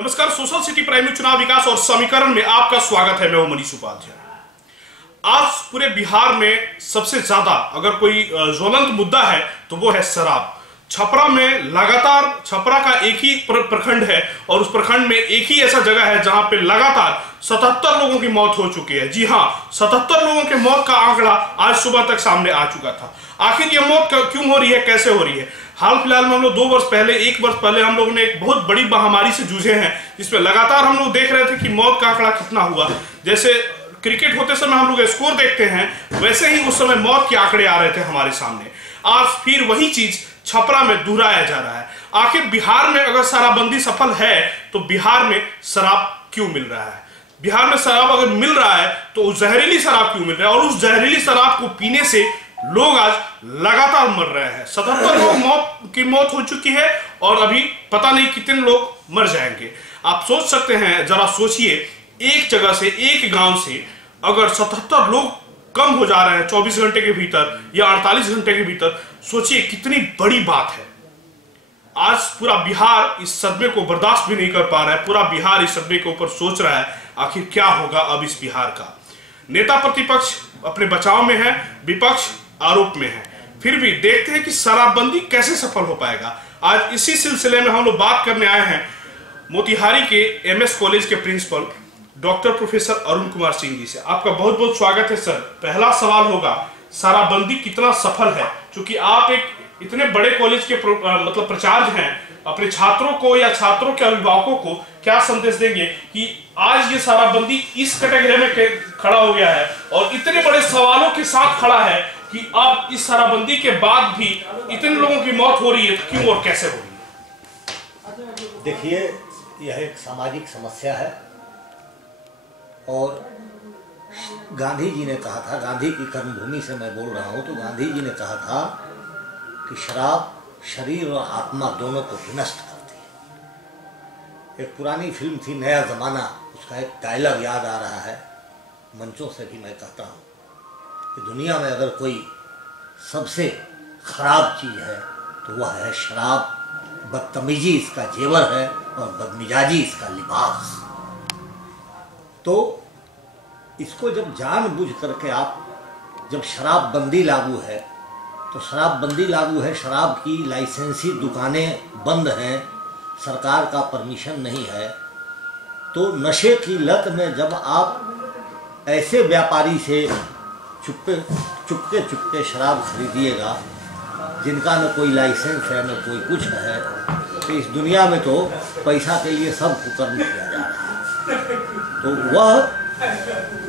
नमस्कार। Social city prime में चुनाव विकास और समीकरण में आपका स्वागत है। मैं हूं मनीष उपाध्याय। आज पूरे बिहार में सबसे ज्यादा अगर कोई ज्वलंत मुद्दा है तो वो है शराब। छपरा में लगातार छपरा का एक ही प्रखंड है और उस प्रखंड में एक ही ऐसा जगह है जहां पे लगातार 77 लोगों की मौत हो चुकी है। जी हां, 77 लोगों के मौत का आंकड़ा आज सुबह तक सामने आ चुका था। आखिर ये मौत क्यों हो रही है, कैसे हो रही है? हाल फिलहाल में हम लोग 1 वर्ष पहले हम लोगों ने एक बहुत बड़ी महामारी से जूझे हैं, जिसमें लगातार हम लोग देख रहे थे कि मौत का आंकड़ा कितना हुआ। जैसे क्रिकेट होते समय हम लोग स्कोर देखते हैं, वैसे ही उस समय मौत के आंकड़े आ रहे थे हमारे सामने। आज फिर वही चीज छपरा में दोहराया जा रहा है। आखिर बिहार में अगर शराबबंदी सफल है तो बिहार में शराब क्यों मिल रहा है? बिहार में शराब अगर मिल रहा है तो जहरीली शराब क्यों मिल रहा है? और उस जहरीली शराब को पीने से लोग आज लगातार मर रहे हैं। 77 लोग की मौत हो चुकी है और अभी पता नहीं कितने लोग मर जाएंगे। आप सोच सकते हैं, जरा सोचिए, एक जगह से, एक गांव से अगर 77 लोग कम हो जा रहे हैं 24 घंटे के भीतर या 48 घंटे के भीतर, सोचिए कितनी बड़ी बात है। आज पूरा बिहार इस सदमे को बर्दाश्त भी नहीं कर पा रहा है। पूरा बिहार इस सदमे के ऊपर सोच रहा है आखिर क्या होगा अब इस बिहार का। नेता प्रतिपक्ष अपने बचाव में है, विपक्ष आरोप में है। फिर भी देखते हैं कि शराबबंदी कैसे सफल हो पाएगा। आज इसी सिलसिले में हम लोग बात करने आए हैं मोतिहारी के एमएस कॉलेज के principal doctor professor Arun Kumar Singh ji से। आपका बहुत बहुत स्वागत है सर। पहला सवाल होगा, शराबबंदी कितना सफल है? क्योंकि आप एक इतने बड़े कॉलेज के मतलब प्राचार्य हैं, अपने छात्रों को या छात्रों के अभिभावकों को क्या संदेश देंगे कि आज ये शराबबंदी इस कैटेगरी में खड़ा हो गया है और इतने बड़े सवालों के साथ खड़ा है कि अब इस शराबबंदी के बाद भी इतने लोगों की मौत हो रही है, तो क्यों और कैसे हो रही है? देखिए, यह एक सामाजिक समस्या है और गांधी जी ने कहा था, गांधी की कर्मभूमि से मैं बोल रहा हूं, तो गांधी जी ने कहा था कि शराब शरीर और आत्मा दोनों को विनष्ट करती है। एक पुरानी फिल्म थी नया जमाना, उसका एक डायलॉग याद आ रहा है, मंचों से भी मैं कहता हूँ कि दुनिया में अगर कोई सबसे खराब चीज़ है तो वह है शराब। बदतमीजी इसका जेवर है और बदमिजाजी इसका लिबास। तो इसको जब जानबूझ करके आप, जब शराबबंदी लागू है तो शराबबंदी लागू है, शराब की लाइसेंसी दुकानें बंद हैं, सरकार का परमिशन नहीं है, तो नशे की लत में जब आप ऐसे व्यापारी से चुपके शराब खरीदिएगा जिनका न कोई लाइसेंस है न कोई कुछ है, तो इस दुनिया में तो पैसा के लिए सब कुकर्म किया जा रहा है। तो वह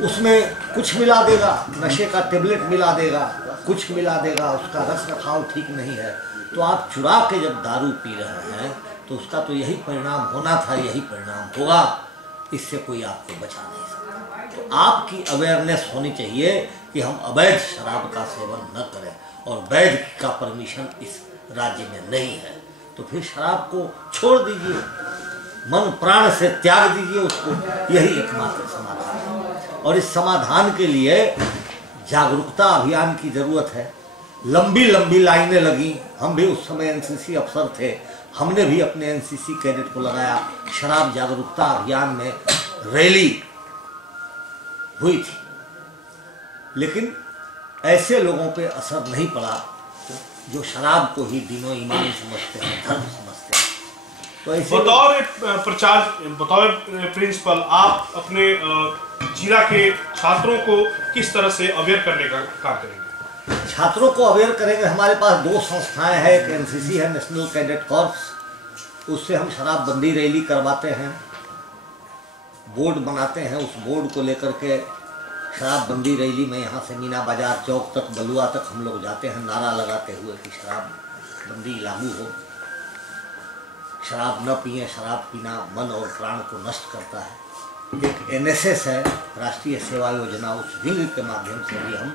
उसमें कुछ मिला देगा, नशे का टेबलेट मिला देगा, कुछ मिला देगा, उसका रख रखाव ठीक नहीं है, तो आप चुरा के जब दारू पी रहे हैं तो उसका तो यही परिणाम होना था, यही परिणाम होगा। इससे कोई आपको बचा नहीं सकता। तो आपकी अवेयरनेस होनी चाहिए कि हम अवैध शराब का सेवन न करें और वैध का परमिशन इस राज्य में नहीं है। तो फिर शराब को छोड़ दीजिए, मन प्राण से त्याग दीजिए उसको, यही एकमात्र समाधान है। और इस समाधान के लिए जागरूकता अभियान की जरूरत है। लंबी लंबी लाइनें लगी, हम भी उस समय एनसीसी अफसर थे, हमने भी अपने एनसीसी कैडेट को लगाया। शराब जागरूकता अभियान में रैली हुई थी, लेकिन ऐसे लोगों पे असर नहीं पड़ा जो शराब को ही दीनो ईमान समझते हैं, धर्म समझते हैं। तो ऐसे बतौर प्राचार्य, बतौर प्रिंसिपल, आप अपने जिला के छात्रों को किस तरह से अवेयर करने का काम करेंगे? छात्रों को अवेयर करेंगे। हमारे पास 2 संस्थाएं हैं, एक एनसीसी है, नेशनल कैडेट कॉर्प्स, उससे हम शराबबंदी रैली करवाते हैं, बोर्ड बनाते हैं, उस बोर्ड को लेकर के शराबबंदी रैली में यहाँ से मीना बाजार चौक तक, बलुआ तक हम लोग जाते हैं, नारा लगाते हुए कि शराबबंदी लागू हो, शराब न पिए, शराब पीना मन और प्राण को नष्ट करता है। एक एनएसएस है, राष्ट्रीय सेवा योजना, उस विंग के माध्यम से भी हम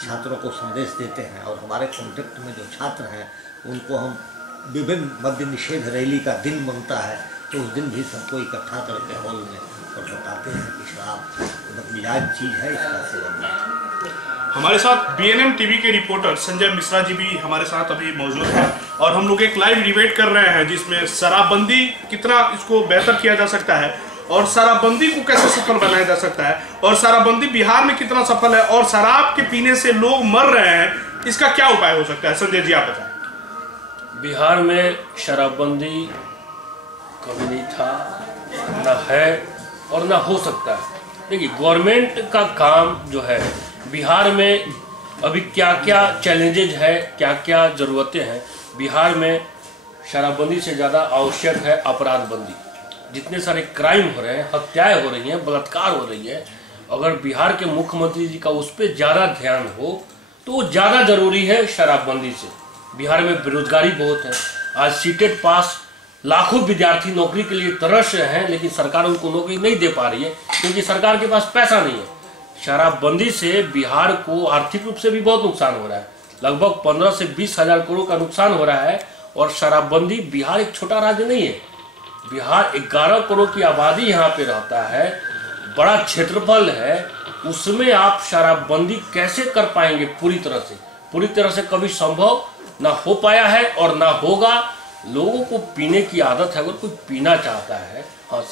छात्रों को संदेश देते हैं और हमारे कॉन्टेक्ट में जो छात्र हैं उनको हम विभिन्न मद्य निषेध रैली का दिन बनता है तो उस दिन भी सबको इकट्ठा करके हॉल में और बताते हैं कि शराब बदमिजाज चीज़ है, इसका सेवन नहीं। हमारे साथ BNM टीवी के रिपोर्टर संजय मिश्रा जी भी हमारे साथ अभी मौजूद हैं और हम लोग एक लाइव डिबेट कर रहे हैं जिसमें शराबबंदी कितना इसको बेहतर किया जा सकता है और शराबबंदी को कैसे सफल बनाया जा सकता है और शराबबंदी बिहार में कितना सफल है और शराब के पीने से लोग मर रहे हैं, इसका क्या उपाय हो सकता है? संजय जी आप बताएं। बिहार में शराबबंदी कभी नहीं था, ना है और ना हो सकता है। देखिए, गवर्नमेंट का काम जो है बिहार में अभी क्या क्या चैलेंजेज है, क्या क्या ज़रूरतें हैं। बिहार में शराबबंदी से ज़्यादा आवश्यक है अपराध बंदी। जितने सारे क्राइम हो रहे हैं, हत्याएं हो रही हैं, बलात्कार हो रही है, अगर बिहार के मुख्यमंत्री जी का उस पर ज़्यादा ध्यान हो तो वो ज़्यादा ज़रूरी है शराबबंदी से। बिहार में बेरोजगारी बहुत है। आज सीटेट पास लाखों विद्यार्थी नौकरी के लिए तरस रहे हैं, लेकिन सरकार उनको नौकरी नहीं दे पा रही है क्योंकि सरकार के पास पैसा नहीं है। शराबबंदी से बिहार को आर्थिक रूप से भी बहुत नुकसान हो रहा है। लगभग 15 से 20 हजार करोड़ का नुकसान हो रहा है। और शराबबंदी, बिहार एक छोटा राज्य नहीं है। बिहार 11 करोड़ की आबादी यहाँ पे रहता है, बड़ा क्षेत्रफल है, उसमें आप शराबबंदी कैसे कर पाएंगे? पूरी तरह से कभी संभव ना हो पाया है और ना होगा। लोगों को पीने की आदत है, अगर कोई पीना चाहता है, हाँ,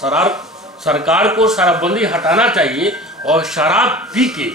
सरकार को शराबबंदी हटाना चाहिए और शराब पी के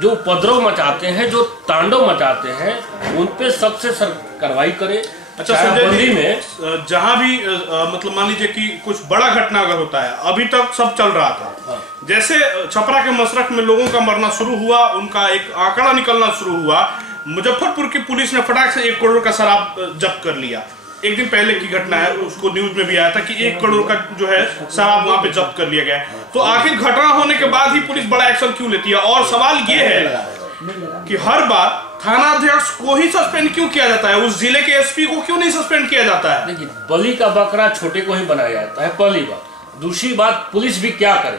जो उपद्रव मचाते हैं, जो तांडव मचाते हैं, उन पे सख्त से कार्रवाई करे। अच्छा संजय जी, में जहां भी मतलब मान लीजिए कि कुछ बड़ा घटना अगर होता है, अभी तक सब चल रहा था, हाँ। जैसे छपरा के मसरख में लोगों का मरना शुरू हुआ, उनका एक आंकड़ा निकलना शुरू हुआ, मुजफ्फरपुर की पुलिस ने फटाक से 1 करोड़ का शराब जब्त कर लिया। एक दिन पहले की घटना है, उसको न्यूज में भी आया था कि 1 करोड़ का जो है शराब वहां पे जब्त कर लिया गया है। तो आखिर घटना होने के बाद ही पुलिस बड़ा एक्शन क्यों लेती है? और सवाल ये है कि हर बार थानाध्यक्ष को ही सस्पेंड क्यों किया जाता है, उस जिले के एसपी को क्यों नहीं सस्पेंड किया जाता है? देखिए, बलि का बकरा छोटे को ही बनाया जाता है, पहली बात। दूसरी बात, पुलिस भी क्या करे,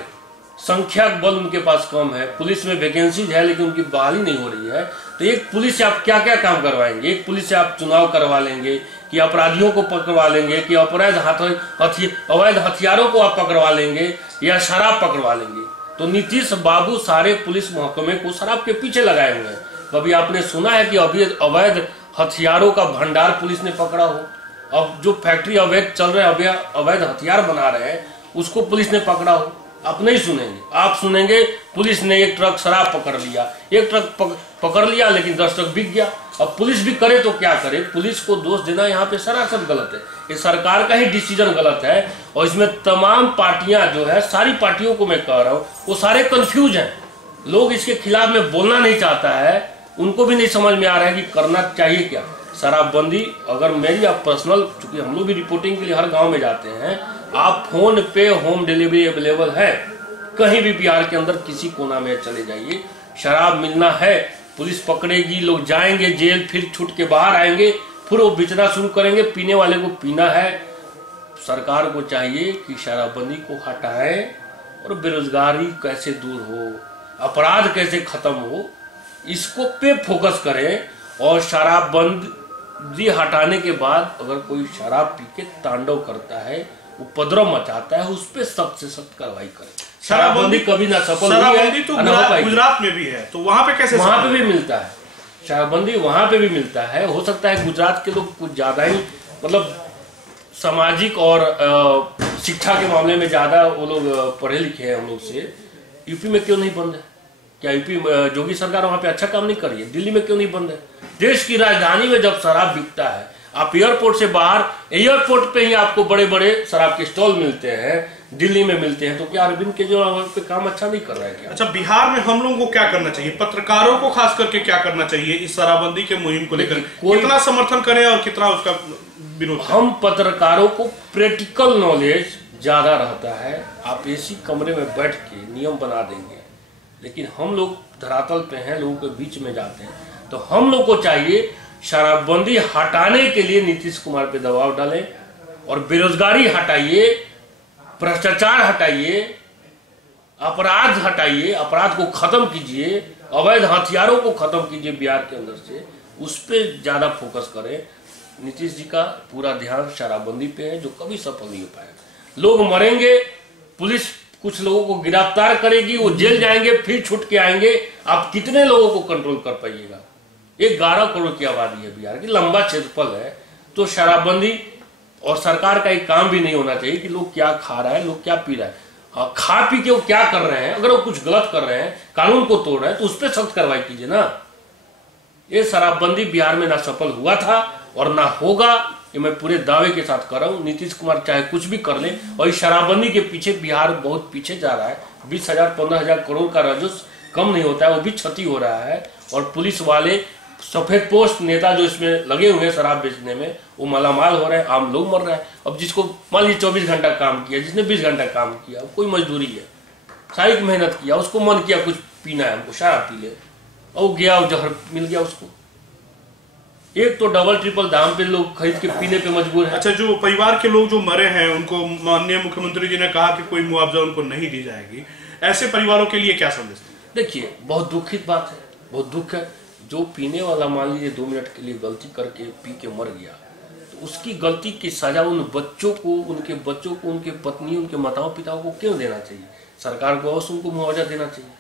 संख्या बल उनके पास कम है, पुलिस में वैकेंसीज है लेकिन उनकी बहाली नहीं हो रही है। तो एक पुलिस से आप क्या क्या काम करवाएंगे? एक पुलिस से आप चुनाव करवा लेंगे कि अपराधियों को पकड़वा लेंगे कि अवैध हथियारों को आप पकड़वा लेंगे या शराब पकड़वा लेंगे? तो नीतीश बाबू सारे पुलिस महकमे को शराब के पीछे लगाए हुए हैं। कभी आपने सुना है कि अभी अवैध हथियारों का भंडार पुलिस ने पकड़ा हो? अब जो फैक्ट्री अवैध चल रहे हैं, अवैध हथियार बना रहे हैं, उसको पुलिस ने पकड़ा हो? आप नहीं सुनेंगे। आप सुनेंगे पुलिस ने 1 ट्रक शराब पकड़ लिया, 1 ट्रक पकड़ लिया लेकिन 10 ट्रक बिक गया। अब पुलिस भी करे तो क्या करे? पुलिस को दोष देना यहाँ पे सरासर गलत है। ये सरकार का ही डिसीजन गलत है और इसमें तमाम पार्टियां जो है, सारी पार्टियों को मैं कह रहा हूँ, वो सारे कंफ्यूज हैं। लोग इसके खिलाफ में बोलना नहीं चाहता है, उनको भी नहीं समझ में आ रहा है कि करना चाहिए क्या। शराबबंदी, अगर मेरी आप पर्सनल, चूंकि हम लोग भी रिपोर्टिंग के लिए हर गांव में जाते हैं, आप फोन पे होम डिलीवरी अवेलेबल है, कहीं भी बिहार के अंदर किसी कोना में चले जाइए, शराब मिलना है, पुलिस पकड़ेगी, लोग जाएंगे जेल, फिर छूट के बाहर आएंगे, फिर वो बेचना शुरू करेंगे, पीने वाले को पीना है। सरकार को चाहिए कि शराबबंदी को हटाए और बेरोजगारी कैसे दूर हो, अपराध कैसे खत्म हो, इसको पे फोकस करें। और शराबबंदी हटाने के बाद अगर कोई शराब पी के तांडव करता है, उपद्रव मचाता है, उस पर सख्त से सख्त कार्रवाई करें। शराबबंदी कभी ना सफल हुई है, तो गुजरात में भी है, तो वहां पे कैसे? वहां पे भी मिलता है शराबबंदी, वहां पे भी मिलता है। हो सकता है गुजरात के लोग कुछ ज्यादा ही मतलब सामाजिक और शिक्षा के मामले में ज्यादा वो लोग पढ़े लिखे हैं हम लोग से। यूपी में क्यों नहीं बंद है? क्या यूपी योगी सरकार वहां पे अच्छा काम नहीं कर रही है? दिल्ली में क्यों नहीं बंद है? देश की राजधानी में जब शराब बिकता है, आप एयरपोर्ट से बाहर, एयरपोर्ट पे ही आपको बड़े बड़े शराब के स्टॉल मिलते हैं, दिल्ली में मिलते हैं, तो क्या अरविंद केजरीवाल पे काम अच्छा नहीं कर रहा है क्या? अच्छा, बिहार में हम लोगों को क्या करना चाहिए, पत्रकारों को खास करके क्या करना चाहिए इस शराबबंदी के मुहिम को लेकर? कितना समर्थन करें और कितना उसका विरोध? हम पत्रकारों को प्रैक्टिकल नॉलेज ज्यादा रहता है। आप एसी कमरे में बैठ के नियम बना देंगे, लेकिन हम लोग धरातल पे हैं, लोगों के बीच में जाते हैं। तो हम लोग को चाहिए शराबबंदी हटाने के लिए नीतीश कुमार पे दबाव डालें और बेरोजगारी हटाइए, भ्रष्टाचार हटाइए, अपराध हटाइए, अपराध को खत्म कीजिए, अवैध हथियारों को खत्म कीजिए बिहार के अंदर से, उस पर ज्यादा फोकस करें। नीतीश जी का पूरा ध्यान शराबबंदी पे है, जो कभी सफल नहीं हो पाएगा। लोग मरेंगे, पुलिस कुछ लोगों को गिरफ्तार करेगी, वो जेल जाएंगे, फिर छूट के आएंगे। आप कितने लोगों को कंट्रोल कर पाइएगा? 11 करोड़ की आबादी है बिहार की, लंबा क्षेत्रफल है। तो शराबबंदी और सरकार का एक काम भी नहीं होना चाहिए कि लोग क्या खा रहा है, लोग क्या पी रहा है। हाँ, खा पी के वो क्या कर रहे हैं, अगर वो कुछ गलत कर रहे हैं, कानून को तोड़ रहे हैं, तो उस पर सख्त कार्रवाई कीजिए ना। ये शराबबंदी बिहार में ना सफल हुआ था और ना होगा, ये मैं पूरे दावे के साथ कर रहा हूँ। नीतीश कुमार चाहे कुछ भी कर ले, और इस शराबबंदी के पीछे बिहार बहुत पीछे जा रहा है। 20,000 15,000 करोड़ का राजस्व कम नहीं होता है, वो भी क्षति हो रहा है। और पुलिस वाले सफेद पोस्ट नेता जो इसमें लगे हुए हैं शराब बेचने में, वो मालामाल हो रहे हैं, आम लोग मर रहे हैं। अब जिसको मान लीजिए 24 घंटा काम किया, जिसने 20 घंटा काम किया, कोई मजदूरी है, शारीरिक मेहनत किया, उसको मन किया कुछ पीना है, हमको शराब पी ले, और गया और जहर मिल गया उसको। एक तो डबल ट्रिपल दाम पे लोग खरीद के पीने पे मजबूर है। अच्छा, जो परिवार के लोग जो मरे हैं उनको माननीय मुख्यमंत्री जी ने कहा कि कोई मुआवजा उनको नहीं दी जाएगी, ऐसे परिवारों के लिए क्या संदेश देंगे? देखिए, बहुत दुखित बात है, बहुत दुख है। जो पीने वाला मान लीजिए 2 मिनट के लिए गलती करके पी के मर गया, तो उसकी गलती की सजा उन बच्चों को, उनके पत्नी, उनके माताओं पिताओं को क्यों देना चाहिए? सरकार को अवश्य उनको मुआवजा देना चाहिए।